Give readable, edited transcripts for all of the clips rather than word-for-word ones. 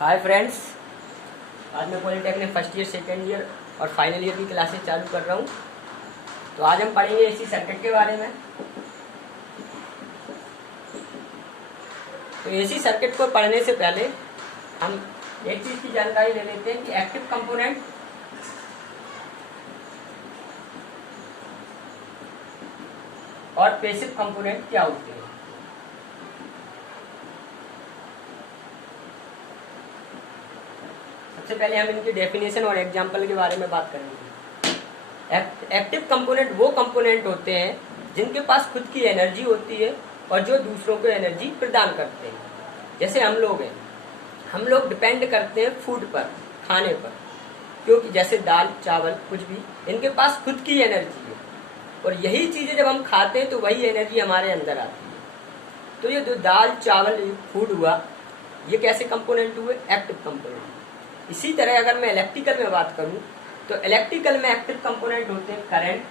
Hi friends, आज मैं polytechnic first year second year और फाइनल ईयर की क्लासेस चालू कर रहा हूँ। तो आज हम पढ़ेंगे एसी सर्किट के बारे में। तो एसी सर्किट को पढ़ने से पहले हम एक चीज़ की जानकारी ले लेते हैं कि एक्टिव कंपोनेंट और पैसिव कंपोनेंट क्या होते हैं। सबसे पहले हम इनकी डेफिनेशन और एग्जाम्पल के बारे में बात करेंगे। एक्टिव कंपोनेंट वो कंपोनेंट होते हैं जिनके पास खुद की एनर्जी होती है और जो दूसरों को एनर्जी प्रदान करते हैं। जैसे हम लोग हैं, हम लोग डिपेंड करते हैं फूड पर, खाने पर, क्योंकि जैसे दाल चावल कुछ भी, इनके पास खुद की एनर्जी है और यही चीज़ें जब हम खाते हैं तो वही एनर्जी हमारे अंदर आती है। तो ये जो दाल चावल फूड हुआ, ये कैसे कंपोनेंट हुए? Active component. इसी तरह अगर मैं इलेक्ट्रिकल में बात करूं तो इलेक्ट्रिकल में एक्टिव कंपोनेंट होते हैं करंट,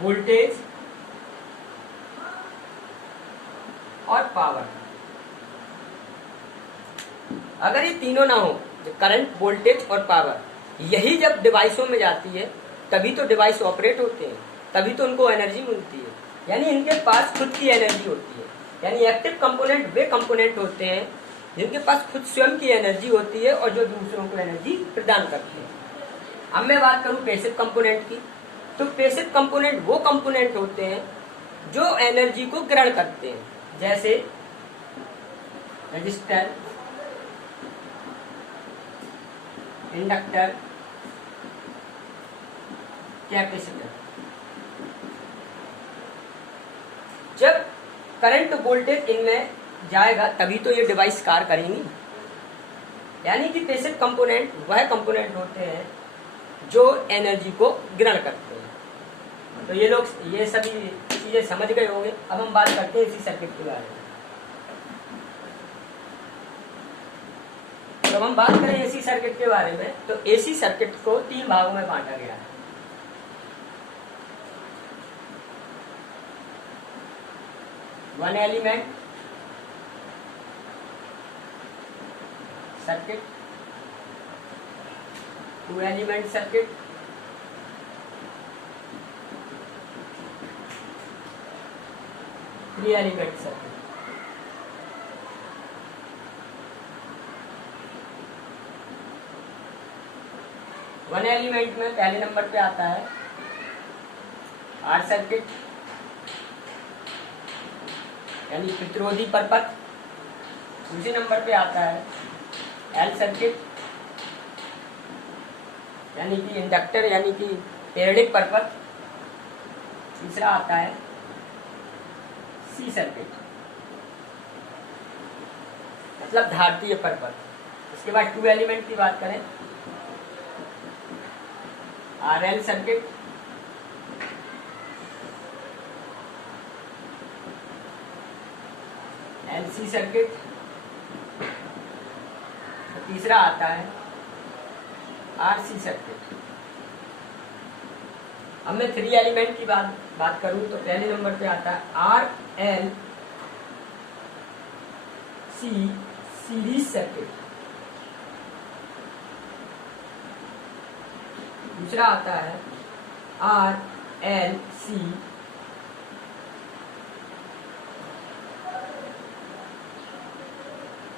वोल्टेज और पावर। अगर ये तीनों ना हो, करंट वोल्टेज और पावर, यही जब डिवाइसों में जाती है तभी तो डिवाइस ऑपरेट होते हैं, तभी तो उनको एनर्जी मिलती है। यानी इनके पास खुद की एनर्जी होती है। यानी एक्टिव कंपोनेंट वे कंपोनेंट होते हैं जिनके पास खुद स्वयं की एनर्जी होती है और जो दूसरों को एनर्जी प्रदान करते हैं। अब मैं बात करूं पैसिव कंपोनेंट की, तो पैसिव कंपोनेंट वो कंपोनेंट होते हैं जो एनर्जी को ग्रहण करते हैं, जैसे रजिस्टर, इंडक्टर, कैपेसिटर। जब करंट वोल्टेज इनमें जाएगा तभी तो ये डिवाइस कार्य करेंगी। यानी कि पैसिव कंपोनेंट वह कंपोनेंट होते हैं जो एनर्जी को ग्रहण करते हैं। तो ये लोग ये सभी चीजें समझ गए होंगे। अब हम बात करते हैं एसी सर्किट के बारे में। जब हम बात करें एसी सर्किट के बारे में तो एसी सर्किट को 3 भागों में बांटा गया है। One element circuit, 2 element circuit, 3 element circuit. One element में पहले नंबर पे आता है आर सर्किट, यानी प्रतिरोधी परपथ। दूसरे नंबर पे आता है एल सर्किट, यानी कि इंडक्टर, यानी कि पेरियोडिक परपथ। तीसरा आता है सी सर्किट, मतलब धारतीय परपथ। इसके बाद 2 एलिमेंट की बात करें, R L circuit, L C circuit. तीसरा आता है आरसी सर्किट। अब मैं 3 एलिमेंट की बात करूं तो पहले नंबर पे आता है R L C series circuit. दूसरा आता है R L C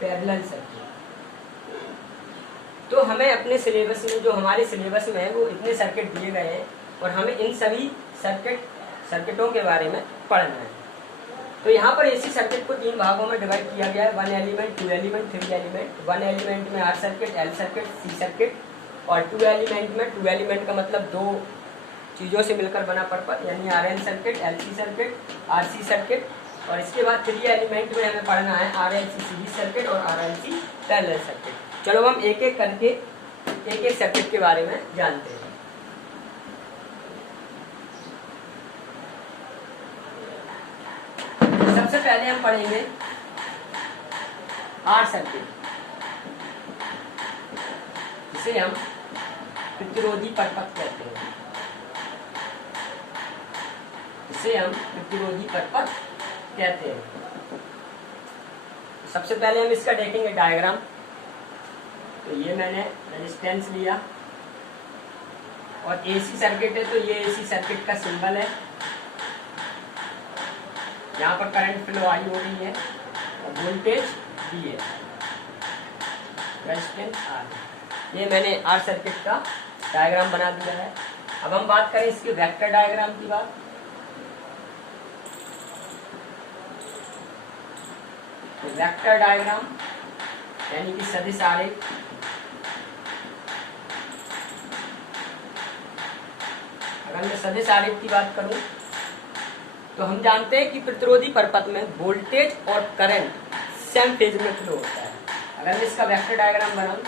parallel circuit. तो हमें अपने सिलेबस में, जो हमारे सिलेबस में है, वो इतने सर्किट दिए गए हैं और हमें इन सभी सर्किटों के बारे में पढ़ना है। तो यहाँ पर एसी सर्किट को 3 भागों में डिवाइड किया गया है, 1 एलिमेंट, 2 एलिमेंट, 3 एलिमेंट। 1 एलिमेंट में R circuit, L circuit, C circuit, और 2 एलिमेंट में, 2 एलिमेंट का मतलब 2 चीज़ों से मिलकर बना परपथ, यानी R L circuit, L C circuit, R C circuit. और इसके बाद 3 एलिमेंट में हमें पढ़ना है R L C series circuit और R L C parallel circuit. चलो हम एक एक करके एक सर्किट के बारे में जानते हैं। सबसे पहले हम पढ़ेंगे आर सर्किट, जिसे हम प्रतिरोधी परपथ कहते हैं। इसे हम प्रतिरोधी परपथ कहते हैं। सबसे पहले हम इसका देखेंगे डायग्राम। तो ये मैंने रेजिस्टेंस लिया और एसी सर्किट है, तो ये एसी सर्किट का सिंबल है। यहाँ पर करंट फ्लो आई हो रही है और वोल्टेज भी है, रेजिस्टेंस आर। ये मैंने आर सर्किट का डायग्राम बना दिया है। अब हम बात करें इसके वेक्टर डायग्राम की बात। तो वेक्टर डायग्राम यानी कि सदिश आरेख। अगर मैं सदिश आरेख की बात करूं तो हम जानते हैं कि प्रतिरोधी परपथ में वोल्टेज और करंट सेम फेज में फ्लो होता है। अगर मैं इसका वेक्टर डायग्राम बनाऊं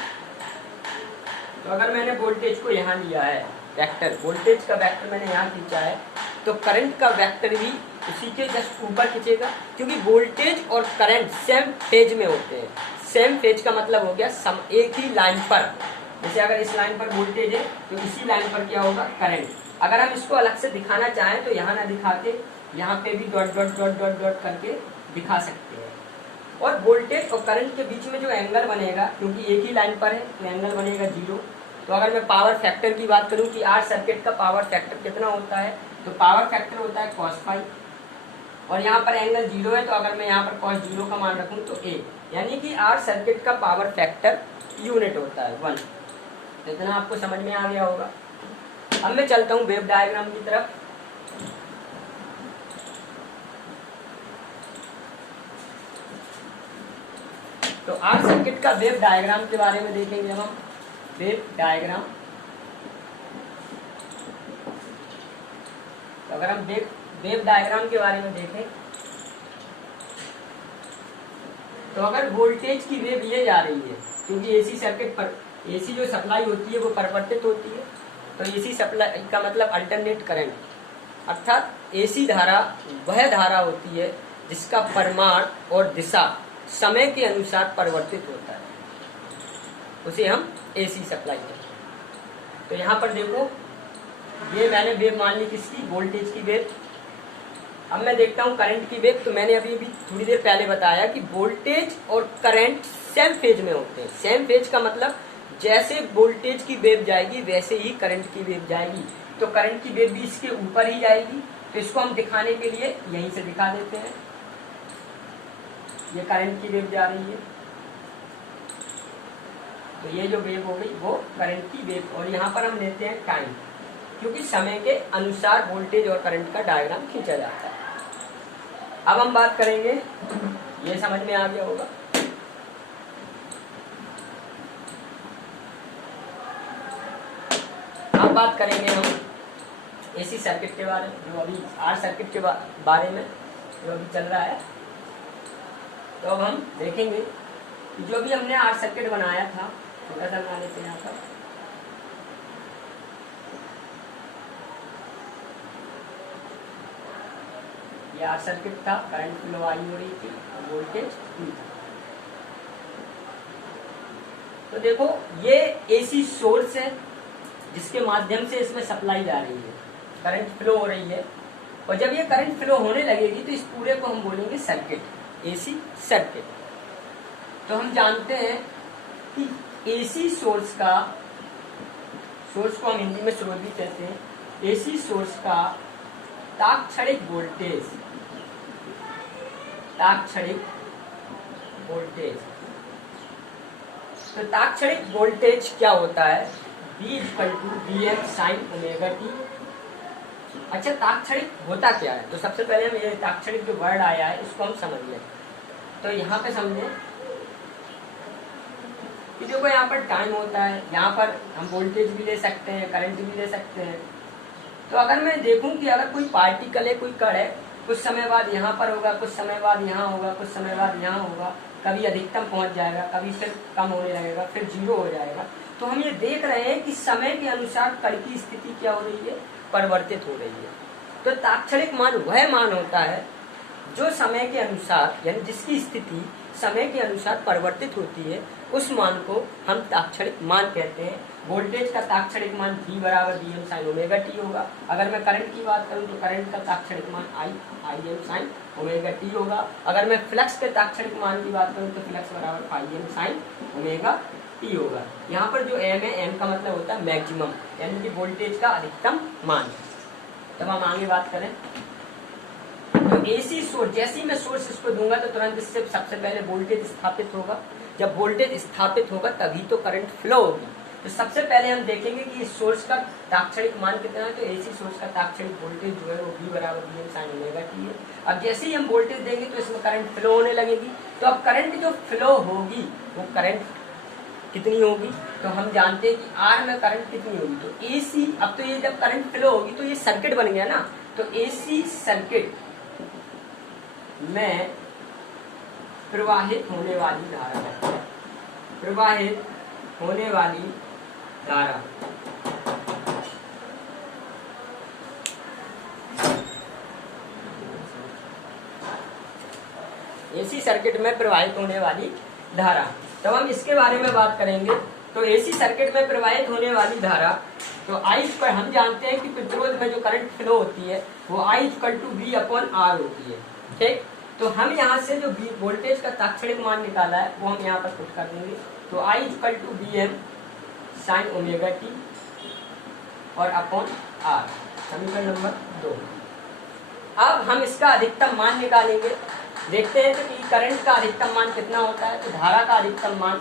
तो अगर मैंने वोल्टेज को यहाँ लिया है, वेक्टर वोल्टेज का वेक्टर मैंने यहाँ खींचा है, तो करंट का वेक्टर भी उसी के जस्ट ऊपर खींचेगा, क्योंकि वोल्टेज और करंट सेम फेज में होते हैं। सेम फेज का मतलब हो गया एक ही लाइन पर। जैसे अगर इस लाइन पर वोल्टेज है तो इसी लाइन पर क्या होगा, करंट। अगर हम इसको अलग से दिखाना चाहें तो यहाँ ना दिखा के यहाँ पे भी dot dot dot dot dot करके दिखा सकते हैं। और वोल्टेज और करंट के बीच में जो एंगल बनेगा, क्योंकि एक ही लाइन पर है तो एंगल बनेगा 0। तो अगर मैं पावर फैक्टर की बात करूं कि आर सर्किट का पावर फैक्टर कितना होता है, तो पावर फैक्टर होता है cos फाई, और यहाँ पर एंगल 0 है, तो अगर मैं यहाँ पर cos 0 का मान रखूं तो a, यानी कि आर सर्किट का पावर फैक्टर यूनिट होता है 1। तो इतना आपको समझ में आ गया होगा। अब मैं चलता हूँ वेव डायग्राम की तरफ। तो आर सर्किट का वेव डायग्राम के बारे में देखेंगे हम। वेव डायग्राम, तो अगर हम वेव डायग्राम के बारे में देखें तो अगर वोल्टेज की वेव ये जा रही है, क्योंकि एसी सर्किट पर एसी जो सप्लाई होती है वो परिवर्तित होती है, तो एसी सप्लाई का मतलब अल्टरनेट करंट, अर्थात एसी धारा वह धारा होती है जिसका परिमाण और दिशा समय के अनुसार परिवर्तित होता है, उसे हम एसी सप्लाई कहते हैं। तो यहाँ पर देखो, ये मैंने वेव मान ली किसकी, वोल्टेज की वेव। अब मैं देखता हूँ करंट की वेव। तो मैंने अभी थोड़ी देर पहले बताया कि वोल्टेज और करंट सेम फेज में होते हैं। सेम फेज का मतलब जैसे वोल्टेज की वेव जाएगी वैसे ही करंट की वेव जाएगी। तो करंट की वेव भी इसके ऊपर ही जाएगी। तो इसको हम दिखाने के लिए यहीं से दिखा देते हैं। ये करंट की वेव जा रही है, तो ये जो वेव हो गई वो करंट की वेव। और यहाँ पर हम लेते हैं टाइम, क्योंकि समय के अनुसार वोल्टेज और करंट का डायग्राम खींचा जाता है। अब हम बात करेंगे, ये समझ में आ गया होगा। अब बात करेंगे हम एसी सर्किट के बारे में, जो अभी आर सर्किट के बारे में जो अभी चल रहा है। तो अब हम देखेंगे कि जो भी हमने आर सर्किट बनाया था, थोड़ा सा बना लेते हैं यहाँ पर। ये आर सर्किट था, करंट फ्लो आई हो रही थी, वोल्टेज भी था। तो देखो, ये एसी सोर्स है जिसके माध्यम से इसमें सप्लाई जा रही है, करंट फ्लो हो रही है। और जब ये करंट फ्लो होने लगेगी तो इस पूरे को हम बोलेंगे सर्किट, एसी सर्किट। तो हम जानते हैं कि एसी सोर्स का, सोर्स को हम हिंदी में स्रोत भी कहते हैं, एसी सोर्स का तात्क्षणिक वोल्टेज, तात्क्षणिक वोल्टेज। तो तात्क्षणिक वोल्टेज क्या होता है, V=Vm sin ओमेगा t। अच्छा, तात्क्षणिक होता क्या है? तो सबसे पहले हम ये तात्क्षणिक जो वर्ड आया है इसको हम समझ लें। तो यहाँ पे समझे कि देखो, यहाँ पर टाइम होता है, यहाँ पर हम वोल्टेज भी ले सकते हैं, करंट भी ले सकते हैं। तो अगर मैं देखूं कि अगर कोई पार्टिकल है, कोई कण है, कुछ समय बाद यहाँ पर होगा, कुछ समय बाद यहाँ होगा, कुछ समय बाद यहाँ होगा, कभी अधिकतम पहुंच जाएगा, कभी फिर कम होने लगेगा, फिर 0 हो जाएगा। तो हम ये देख रहे हैं कि समय के अनुसार कण की स्थिति क्या हो रही है, परिवर्तित हो रही है। तो तात्क्षणिक मान वह मान होता है जो समय के अनुसार, यानी जिसकी स्थिति समय के अनुसार परिवर्तित होती है, उस मान को हम ताक्षणिक मान कहते हैं। वोल्टेज का ताक्षणिक मान V बराबर Vm sin ओमेगा टी होगा। अगर मैं करंट की बात करूं तो करंट का ताक्षणिक मान Im sin ओमेगा टी होगा। अगर मैं फ्लक्स के ताक्षणिक मान की बात करूं तो फ्लक्स बराबर Im sin ओमेगा टी होगा। यहाँ पर जो m है, m का मतलब होता है मैक्सिमम, यानी कि वोल्टेज का अधिकतम मान। तब हम आगे बात करें तो एसी सोर्स, जैसे ही मैं सोर्स इसको दूंगा तो तुरंत इससे सबसे पहले वोल्टेज स्थापित होगा। जब वोल्टेज स्थापित होगा तभी तो करंट फ्लो होगी। तो सबसे पहले हम देखेंगे कि इस सोर्स का ताक्षणिक मान कितना है। तो एसी सोर्स का ताक्षणिक वोल्टेज जो है वो V बराबर Vm sin ओमेगा टी है। अब जैसे ही हम वोल्टेज देंगे तो इसमें करंट फ्लो होने लगेगी। तो अब करंट जो फ्लो होगी वो करंट कितनी होगी, तो हम जानते हैं कि R में करंट कितनी होगी। तो एसी, अब तो ये जब करंट फ्लो होगी तो ये सर्किट बन गया ना। तो एसी सर्किट में प्रवाहित होने वाली धारा है, प्रवाहित होने वाली धारा एसी सर्किट में प्रवाहित होने वाली धारा। तो हम इसके बारे में बात करेंगे। तो एसी सर्किट में प्रवाहित होने वाली धारा, तो I पर हम जानते हैं कि प्रतिरोध में जो करंट फ्लो होती है वो I = V/R होती है। ठीक, तो हम यहाँ से जो वोल्टेज का ताक्षणिक मान निकाला है वो हम यहाँ पर पुट कर देंगे। तो I = Vm sin omega T और अपॉन R, समीकरण नंबर 2। अब हम इसका अधिकतम मान निकालेंगे। देखते हैं तो कि करंट का अधिकतम मान कितना होता है। तो धारा का अधिकतम मान